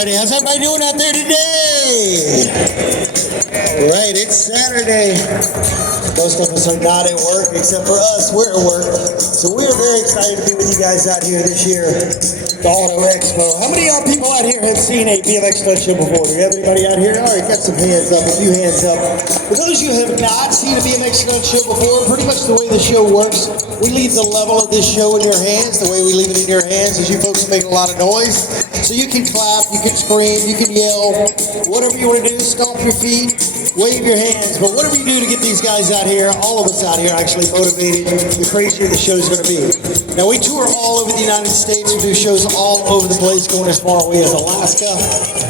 Alrighty, how's everybody doing out there today? Right, it's Saturday. Most of us are not at work, except for us, we're at work. So we're very excited to be with you guys out here this year, the Auto Expo. How many of y'all people out here have seen a BMX stunt show before? Do we have anybody out here? All right, got some hands up, a few hands up. For those of you who have not seen a BMX stunt show before, pretty much the way the show works, we leave the level of this show in your hands. The way we leave it in your hands is you folks make a lot of noise. So you can clap, you can scream, you can yell, whatever you want to do, stomp your feet, wave your hands, but whatever you do to get these guys out here, all of us out here actually motivated, the crazier the show's going to be. Now we tour all over the United States, we do shows all over the place, going as far away as Alaska.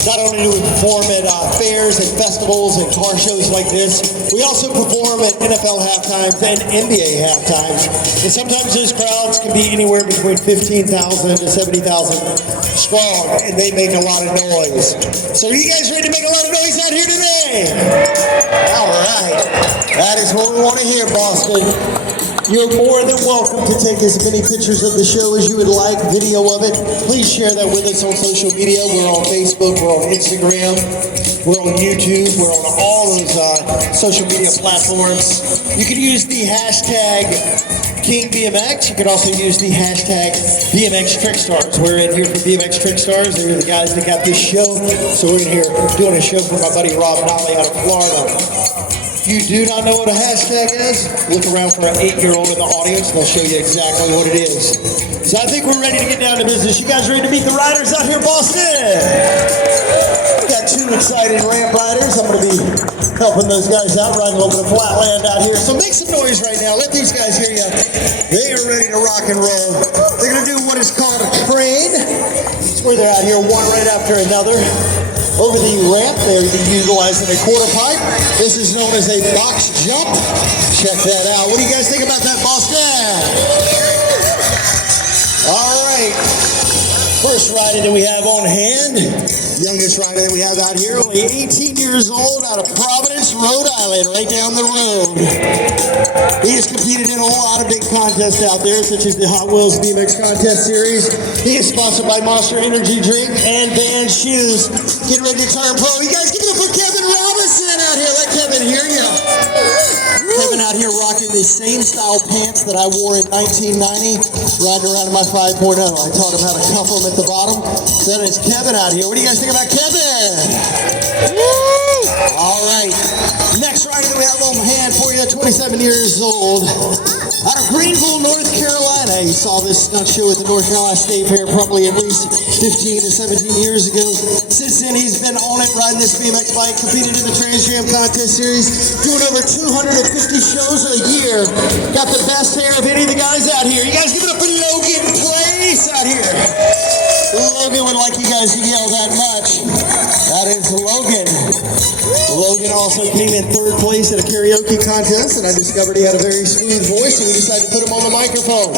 Not only do we perform at fairs and festivals and car shows like this, we also perform at NFL halftimes and NBA halftimes. And sometimes those crowds can be anywhere between 15,000 to 70,000 strong, and they make a lot of noise. So are you guys ready to make a lot of noise out here today? All right. That is what we want to hear, Boston. You're more than welcome to take as many pictures of the show as you would like, video of it. Please share that with us on social media. We're on Facebook, we're on Instagram, we're on YouTube, we're on all those social media platforms. You can use the hashtag King BMX. You can also use the hashtag BMX Trickstars. We're in here for BMX Trickstars. They're the guys that got this show. So we're in here doing a show for my buddy Rob Nolly out of Florida. If you do not know what a hashtag is, look around for an 8-year-old in the audience. They'll show you exactly what it is. So I think we're ready to get down to business. You guys ready to meet the riders out here in Boston? We got 2 excited ramp riders. I'm going to be helping those guys out, riding over the flatland out here. So make some noise right now. Let these guys hear you. They are ready to rock and roll. They're going to do what is called a train. It's where they're out here, one right after another. Over the ramp, they're utilizing a quarter pipe. This is known as a box jump. Check that out. What do you guys think about that, Boston? All right. First rider that we have on hand, youngest rider that we have out here, only 18 years old, out of Providence, Rhode Island, right down the road. He has competed in a whole lot of big contests out there, such as the Hot Wheels BMX Contest Series. He is sponsored by Monster Energy Drink and Band Shoes. Getting ready to turn pro. You guys give it up for Kevin Robinson out here. Let Kevin hear you. Kevin out here rocking the same style pants that I wore in 1990, riding around in my 5.0. I taught him how to cuff them at the bottom. So that is Kevin out here. What do you guys think about Kevin? Woo! All right. Next rider that we have on hand for you, 27 years old. Out of Greenville, North Carolina. You saw this stunt show at the North Carolina State Fair probably at least 15 to 17 years ago. Since then, he's been on it, riding this BMX bike, competed in the Trans Jam Contest Series, doing over 250 shows a year. Got the best hair of any of the guys out here. You guys give it up for Logan Place out here. Logan would like you guys to yell that much. That is Logan. Logan also came in 3rd place at a karaoke contest, and I discovered he had a very smooth voice, and we decided to put him on the microphone.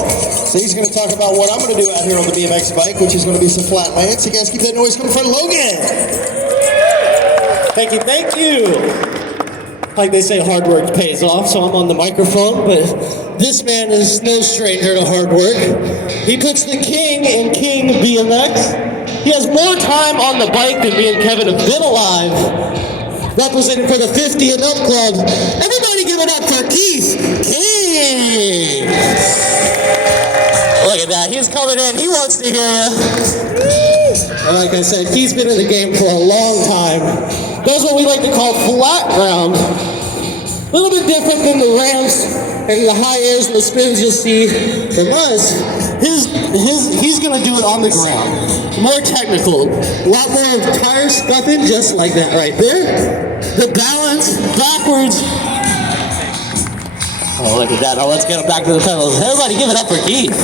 So he's going to talk about what I'm going to do out here on the BMX bike, which is going to be some flat land. So you guys keep that noise coming from Logan. Thank you, thank you. Like they say, hard work pays off, so I'm on the microphone, but this man is no stranger to hard work. He puts the king in King BMX. He has more time on the bike than me and Kevin have been alive. Representing for the 50 and up club. Everybody give it up for Keith King. Look at that, he's coming in, he wants to hear you. And like I said, he's been in the game for a long time. That's what we like to call flat ground. A little bit different than the ramps and the high airs and the spins you'll see from us. He's gonna do it on the ground. More technical. A lot more of tire stuffing, just like that right there. The balance backwards. Oh, look at that. Now let's get him back to the pedals. Everybody give it up for Keith.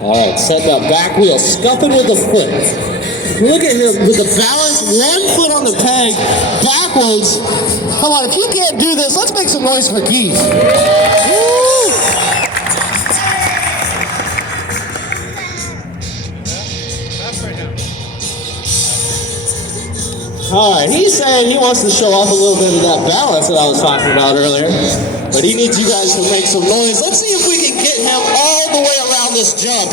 All right, set that back wheel, scuffing with the foot. Look at him with the balance, 1 foot on the peg, backwards. Come on, if you can't do this, let's make some noise for Keith. Woo! Alright, he's saying he wants to show off a little bit of that balance that I was talking about earlier. But he needs you guys to make some noise. Let's see if we can get him all the way around this jump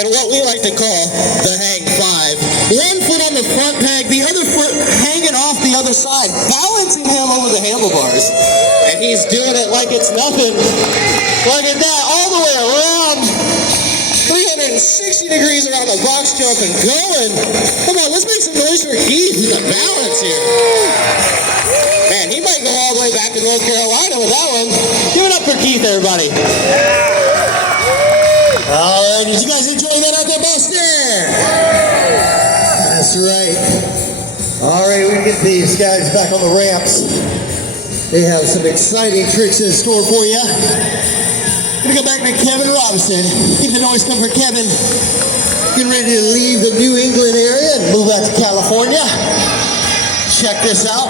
and what we like to call the hang five. One foot on the front peg, the other foot hanging off the other side, balancing him over the handlebars. And he's doing it like it's nothing. Look at that, all the way around. 360 degrees around the box jump and going. Come on, let's make some noise for Keith. He's a balance here. Man, he might go all the way back to North Carolina with that one. Give it up for Keith, everybody. All right, did you guys enjoy that out there, Boston? That's right. All right, we get these guys back on the ramps. They have some exciting tricks in store for you. Gonna go back to Kevin Robinson. Keep the noise coming for Kevin. Getting ready to leave the New England area and move out to California. Check this out.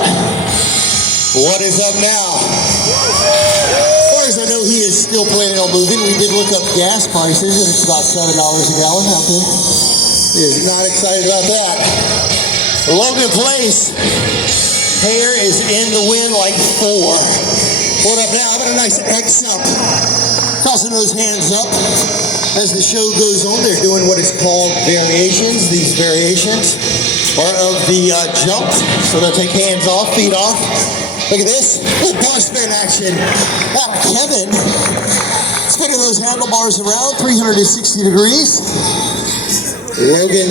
What is up now? As far as I know, he is still planning on moving. We did look up gas prices, and it's about $7 a gallon out there. He is not excited about that. Logan Place. Hair is in the wind like 4. What up now? How about a nice X up? Tossing those hands up. As the show goes on, they're doing what is called variations. These variations are of the jump. So they'll take hands off, feet off. Look at this. Bar spin action. Kevin spinning those handlebars around 360 degrees. Logan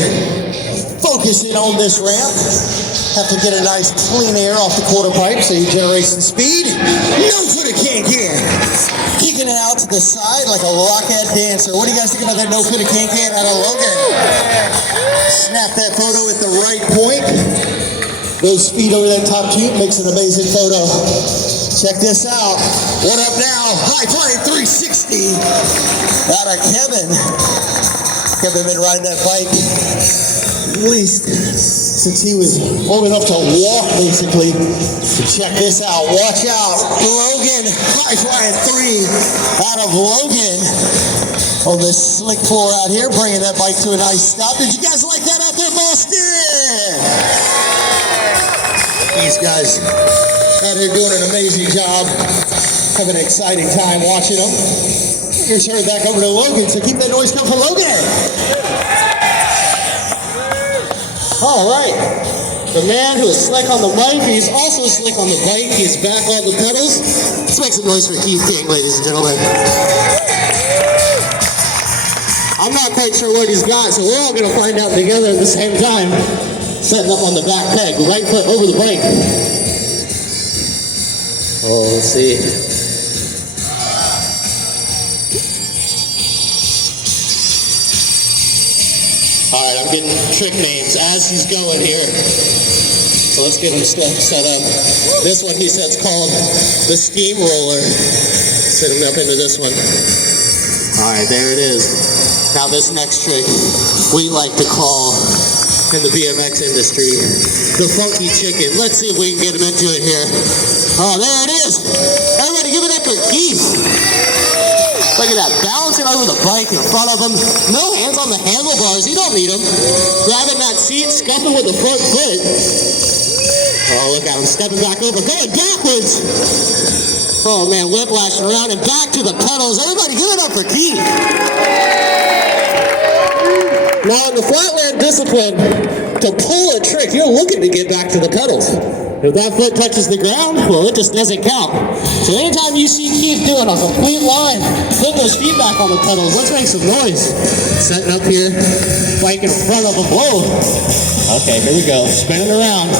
focusing on this ramp. Have to get a nice clean air off the quarter pipe so you generate some speed. No foot of can-can. Kicking it out to the side like a rockhead dancer. What do you guys think about that no foot of can-can out of Logan? Snap that photo at the right point. Those feet over that top tube makes an amazing photo. Check this out. What up now? High flying 360 out of Kevin. Kevin been riding that bike at least since he was old enough to walk, basically. So check this out. Watch out. Logan, high flying 3 out of Logan on the slick floor out here, bringing that bike to a nice stop. Did you guys like that out there, Boston? These guys out here doing an amazing job. Having an exciting time watching them. We're turn it back over to Logan, so keep that noise coming for Logan. All right. The man who is slick on the mic, he's also slick on the bike. He's back on the pedals. Let's make some noise for Keith King, ladies and gentlemen. I'm not quite sure what he's got, so we're all going to find out together at the same time. Setting up on the back peg, right foot over the bike. Oh, let's see. All right, I'm getting trick names as he's going here. So let's get him set up. This one he said's called the steamroller. Set him up into this one. All right, there it is. Now this next trick we like to call in the BMX industry the funky chicken. Let's see if we can get him into it here. Oh, there it is. Everybody give it up for Keith. Look at that, balancing over the bike in front of him. No hands on the handlebars, you don't need them. Grabbing that seat, scuffing with the front foot. Oh, look at him, stepping back over, going backwards. Oh man, whiplashing around and back to the pedals. Everybody give it up for Keith. Now in the flatland discipline, to pull a trick, you're looking to get back to the pedals. If that foot touches the ground, well, it just doesn't count. So anytime you see Keith doing a complete line, put those feet back on the pedals. Let's make some noise. Setting up here, bike in front of him. Whoa. Okay, here we go. Spinning around.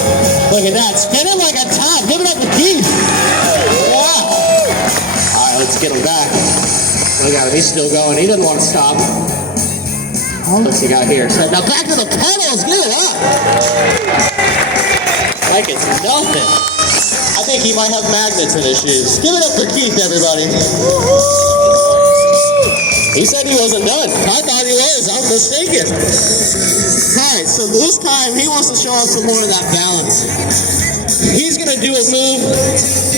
Look at that. Spinning like a top. Give it up to Keith. Wow. All right, let's get him back. Look at him. He's still going. He doesn't want to stop. What's he got here? So now back to the pedals. Give it up. Like it's nothing. I think he might have magnets in his shoes. Give it up for Keith, everybody. He said he wasn't done. I thought he was. I'm mistaken. Alright, so this time he wants to show us some more of that balance. He's going to do a move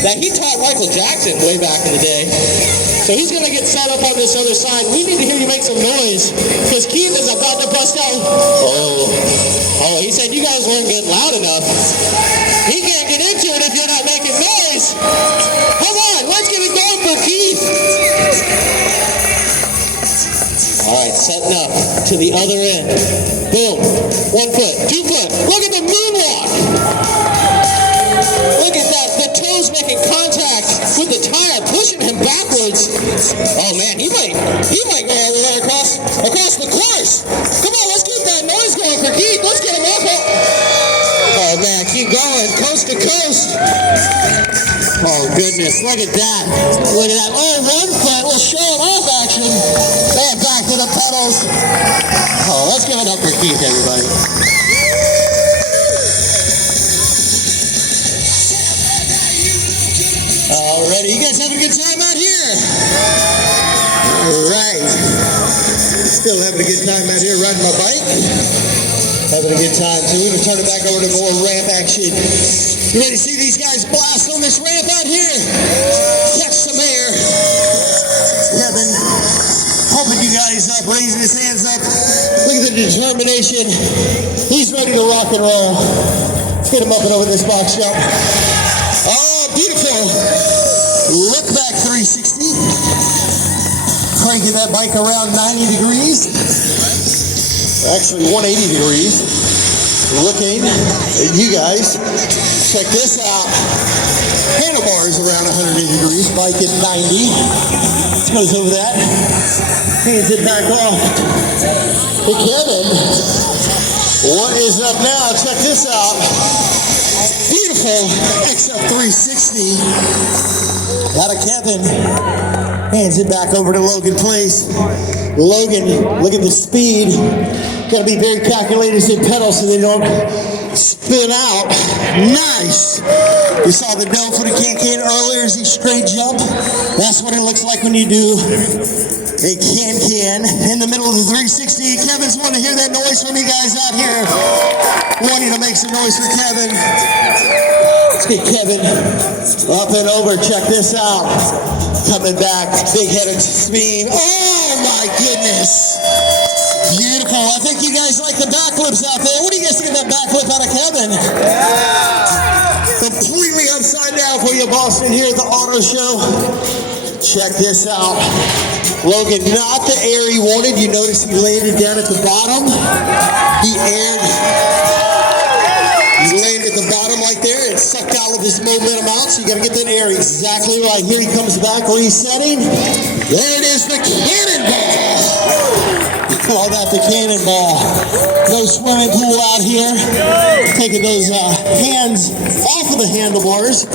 that he taught Michael Jackson way back in the day. So he's going to get set up on this other side. We need to hear you make some noise because Keith is about to bust out. Oh, he said you guys weren't getting loud enough. to the other end. Boom. 1 foot, 2 foot. Look at the moonwalk. Look at that. The toes making contact with the tire, pushing him backwards. Oh man, he might go all the way across the course. Come on, let's keep that noise going for Keith. Let's get him off it. Oh man, keep going, coast to coast. Oh goodness, look at that. Look at that. Oh, 1 foot. We'll show it off action. And back to the pedals. Oh, let's give it up for Keith, everybody. Alrighty, you guys having a good time out here? Alright. Still having a good time out here riding my bike. Having a good time. So we're going to turn it back over to more ramp action. You ready to see these guys blast on this ramp out here? Catch some air. Kevin, pumping you guys up, raising his hands up. Look at the determination. He's ready to rock and roll. Let's get him up and over this box jump. Oh, beautiful. Look back 360. Cranking that bike around 90 degrees. Actually 180 degrees. Looking at you guys. Check this out. Handlebars around 180 degrees. Bike at 90. Let's goes over that. Hands it back off. Hey Kevin, what is up now? Check this out. Beautiful XF 360. Out of Kevin. Hands it back over to Logan, please. Logan, look at the speed. Got to be very calculated as they pedal so they don't spin out. Nice. You saw the dough for the can earlier as he straight jump. That's what it looks like when you do a can in the middle of the 360. Kevin's wanting to hear that noise from you guys out here. Wanting to make some noise for Kevin. Let's get Kevin up and over. Check this out. Coming back, big-headed spin. Oh my goodness. Beautiful. I think you guys like the backflips out there. What do you guys think of that backflip out of Kevin? Yeah. Completely upside down for you, Boston, here at the auto show. Check this out. Logan, not the air he wanted. You notice he landed down at the bottom. He landed at the bottom right there and sucked all of his momentum out. So you got to get that air exactly right. Here he comes back, resetting. There it is, the cannonball. Call that the cannonball. No swimming pool out here. Taking those hands off of the handlebars,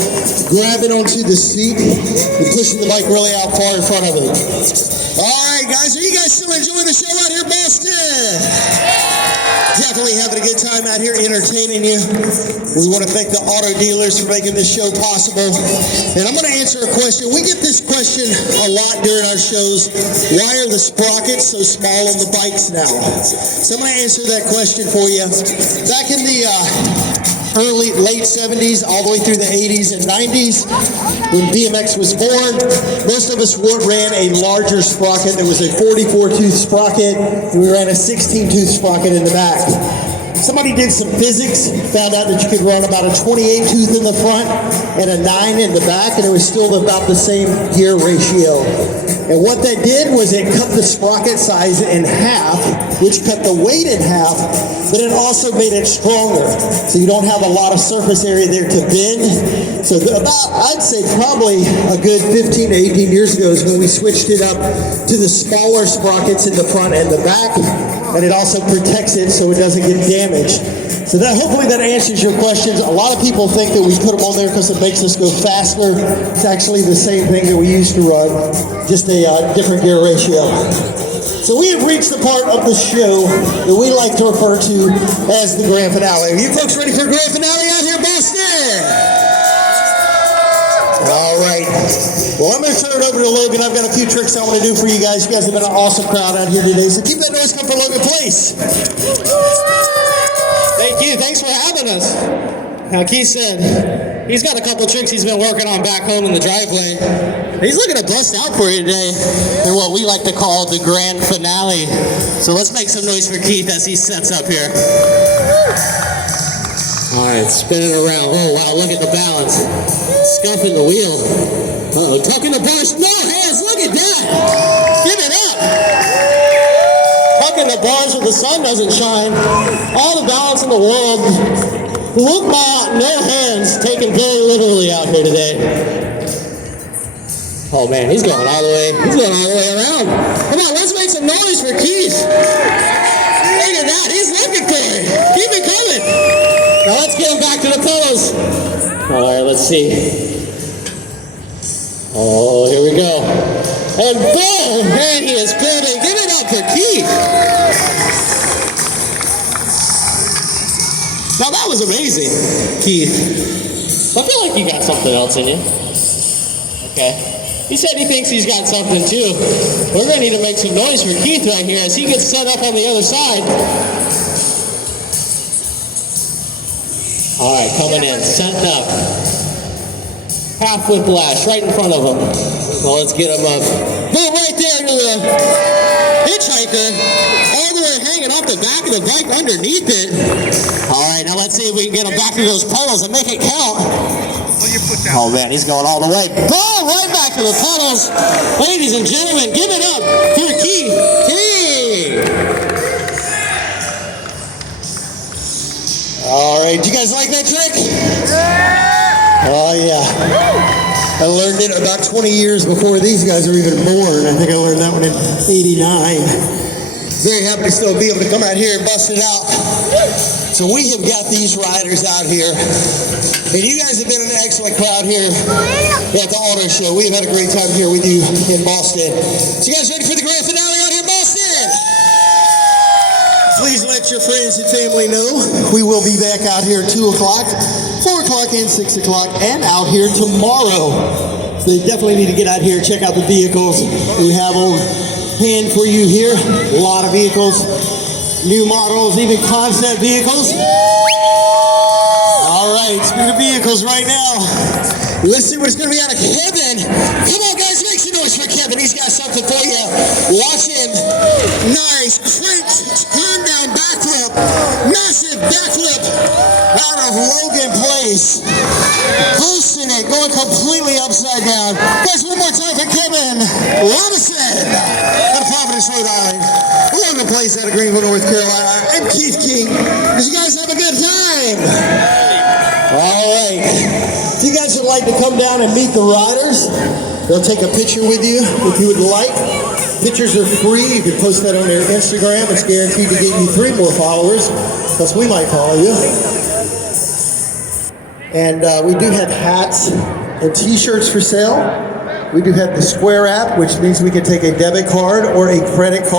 grabbing onto the seat, and pushing the bike really out far in front of it. All right, guys, are you guys still enjoying the show out here, Boston? Definitely having a good time out here entertaining you. We want to thank the auto dealers for making this show possible. And I'm going to answer a question. We get this question a lot during our shows. Why are the sprockets so small on the bikes now? So I'm going to answer that question for you. Back in the late 70s, all the way through the 80s and 90s, when BMX was born, most of us ran a larger sprocket. There was a 44-tooth sprocket, and we ran a 16-tooth sprocket in the back. Somebody did some physics, found out that you could run about a 28-tooth in the front and a 9 in the back, and it was still about the same gear ratio. And what that did was it cut the sprocket size in half, which cut the weight in half, but it also made it stronger. So you don't have a lot of surface area there to bend. So about, I'd say probably a good 15 to 18 years ago is when we switched it up to the smaller sprockets in the front and the back. And it also protects it so it doesn't get damaged. So that hopefully that answers your questions. A lot of people think that we put them on there because it makes us go faster. It's actually the same thing that we used to run, just a different gear ratio. So we have reached the part of the show that we like to refer to as the grand finale. Are you folks ready for the grand finale out here, Boston? All right. Well, I'm going to turn it over to Logan. I've got a few tricks I want to do for you guys. You guys have been an awesome crowd out here today. So keep that noise coming for Logan, please. Thank you. Thanks for having us. Now, Keith said he's got a couple tricks he's been working on back home in the driveway. He's looking to bust out for you today in what we like to call the grand finale. So let's make some noise for Keith as he sets up here. All right, spinning around. Oh, wow, look at the balance. Scuffing the wheel. Uh-oh, tucking the brush. No hands, look at that. Give it up. Tucking the at bars where the sun doesn't shine. All the balance in the world. Look, Ma, no hands taken very literally out here today. Oh man, he's going all the way. He's going all the way around. Come on, let's make some noise for Keith. Look at that, he's looking for it. Keep it coming. Now let's get him back to the pillows. All right, let's see. Oh, here we go. And boom, man, he is building. Give it up for Keith. Now that was amazing, Keith. I feel like you got something else in you. Okay. He said he thinks he's got something too. We're going to need to make some noise for Keith right here as he gets set up on the other side. All right, coming in, setting up. Half whiplash right in front of him. Well, let's get him up. Boom, right there to the hitchhiker. All the way hanging off the back of the bike underneath it. All right, now let's see if we can get him back to those pedals and make it count. Oh man, he's going all the way. Boom, right back to the pedals. Ladies and gentlemen, give it up for Keith. All right, do you guys like that trick? Oh yeah. I learned it about 20 years before these guys were even born. I think I learned that one in '89. Very happy to still be able to come out here and bust it out. So we have got these riders out here. And you guys have been an excellent crowd here at the Auto Show. We've had a great time here with you in Boston. So you guys ready for the grand finale out here in Boston? Please let your friends and family know. We will be back out here at 2 o'clock, 4 o'clock, and 6 o'clock, and out here tomorrow. So you definitely need to get out here, check out the vehicles we have on hand for you here. A lot of vehicles, new models, even concept vehicles. All right, speaking of vehicles right now, let's see what's going to be out of Kevin. Come on, guys, make some noise for Kevin. He's got something for you. Watch him. Nice, crank, turn down backflip. Massive backflip out of Logan Place. Boosting it, going completely upside down. Guys, one more time for Kevin Robinson out of Providence, Rhode Island. Logan Place out of Greenville, North Carolina. I'm Keith King. Did you guys have a good time? All right. If you guys would like to come down and meet the riders, they'll take a picture with you if you would like. Pictures are free. You can post that on their Instagram. It's guaranteed to get you 3 more followers, plus we might follow you. And we do have hats and t-shirts for sale. We do have the Square app, which means we can take a debit card or a credit card.